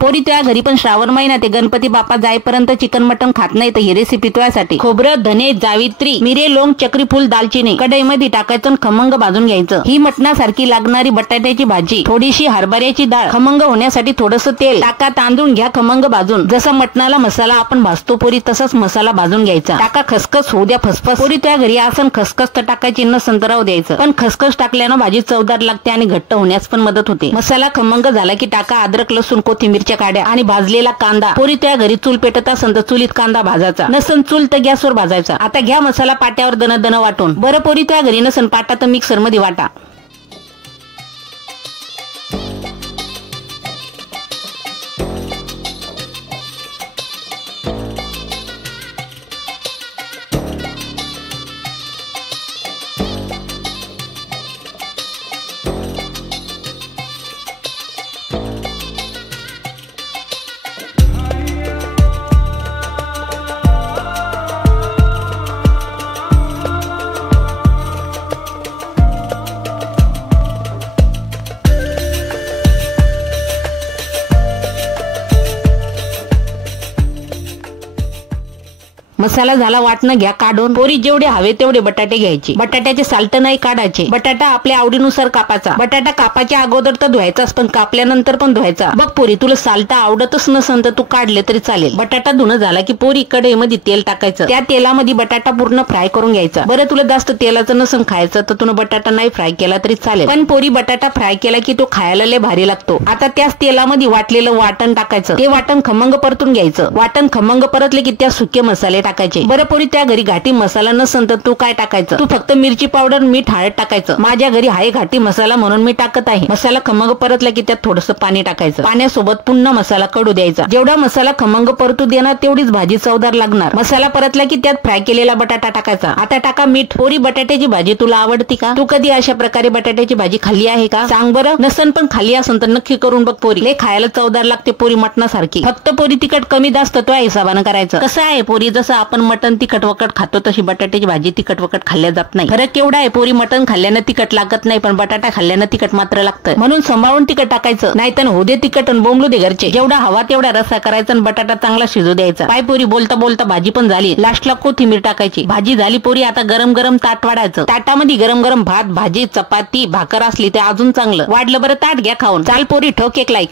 पोरी त्या घरी पण श्रावण महिना ते गणपती बाप्पा जाईपर्यंत चिकन मटन खात नाही. तर ही रेसिपी तुझ्यासाठी. खोबरं, धने, जावित्री, मिरे, लोंग, चक्री फूल, दालचिनी कढईमध्ये टाकायचं, खमंग भाजून घ्यायचं. ही मटणासारखी लागणारी बटाट्याची भाजी, थोडीशी हरभऱ्याची डाळ, खमंग होण्यासाठी थोडंसं तेल टाका. तांदूळ घ्या खमंग भाजून. जसा मटणाला मसाला आपण भाजतो पोरी तसंच मसाला भाजून घ्यायचा. टाका खसखस होऊ द्या फसफस. पोरी त्या घरी आसन खसखस तर टाकायची नसन तर राहू द्यायचं. पण खसखस टाकल्यानं भाजी चवदार लागते आणि घट्ट होण्यास पण मदत होते. मसाला खमंग झाला की टाका अद्रक, लसूण, कोथिंबीरच्या काड्या आणि भाजलेला कांदा. पोरी त्या घरी चूल पेटत असन तर चुलीत कांदा भाजायचा, नसन चूल तर गॅसवर भाजायचा. आता घ्या मसाला पाट्यावर दन वाटून. बरं पोरी त्या घरी नसन पाटा तर मिक्सर मध्ये वाटा. मसाला झाला वाटणं घ्या काढून. पोरी जेवढे हवे तेवढे बटाटे घ्यायचे. बटाट्याचे साल्ट नाही काढायचे. बटाटा आपल्या आवडीनुसार कापायचा. बटाटा कापाच्या अगोदर तर धुवायचाच, पण कापल्यानंतर पण धुवायचा. बघ पोरी तुला साल्ट आवडतच नसन तर तू काढले तरी चालेल. बटाटा धुणं झाला की पोरी कढईमध्ये तेल टाकायचं. त्या तेलामध्ये बटाटा पूर्ण फ्राय करून घ्यायचा. बरं तुला जास्त तेलाचं नसन खायचं तर तुला बटाटा नाही फ्राय केला तरी चालेल, पण पोरी बटाटा फ्राय केला की तो खायला लय भारी लागतो. आता त्याच तेलामध्ये वाटलेलं वाटण टाकायचं. ते वाटण खमंग परतून घ्यायचं. वाटण खमंग परतले की त्या सुके मसाले टाकायचे. बरं पोरी त्या घरी घाटी मसाला नसन तर तू काय टाकायचं, तू फक्त मिरची पावडर, मीठ, हळद टाकायचं. माझ्या घरी आहे घाटी मसाला म्हणून मी टाकत आहे. मसाला खमंग परतला की त्यात थोडंसं पाणी टाकायचं. पाण्यासोबत पुन्हा मसाला कडू द्यायचा. जेवढा मसाला खमंग परतू देणार तेवढीच भाजी चवदार लागणार. मसाला परतला की त्यात फ्राय केलेला बटाटा टाकायचा. आता टाका मीठ. पोरी बटाट्याची भाजी तुला आवडती का? तू कधी अशा प्रकारे बटाट्याची भाजी खाल्ली आहे का? सांग बरं. नसन पण खाल्ली असन तर नक्की करून बघ पोरी. लय खायला चवदार लागते पोरी मटणासारखी. फक्त पोरी तिखट कमी जास्त तो हिशोबानं करायचं. कसं आहे पोरी, जसं आपण मटण तिखट वकट खातो तशी बटाट्याची भाजी तिखट वकट खाल्ल्या जात नाही. फरक केवढा आहे पोरी, मटण खाल्ल्यानं तिखट लागत नाही पण बटाटा खाल्ल्यानं तिखट मात्र लागतं. म्हणून सांभाळून तिखट टाकायचं, नाहीतर हो दे तिखट आणि बोंबलू दे घरचे. जेवढा हवा तेवढा रस्सा करायचा आणि बटाटा चांगला शिजू द्यायचा. पाय पोरी बोलता बोलता भाजी पण झाली. लास्टला कोथिंबीर टाकायची. भाजी झाली पोरी. आता गरम गरम ताट वाढायचं. ताटामध्ये गरम गरम भात, भाजी, चपाती, भाकर असली ते अजून चांगलं. वाढलं बरं ताट घ्या खाऊन. चाल पोरी ठोक एक लाईक.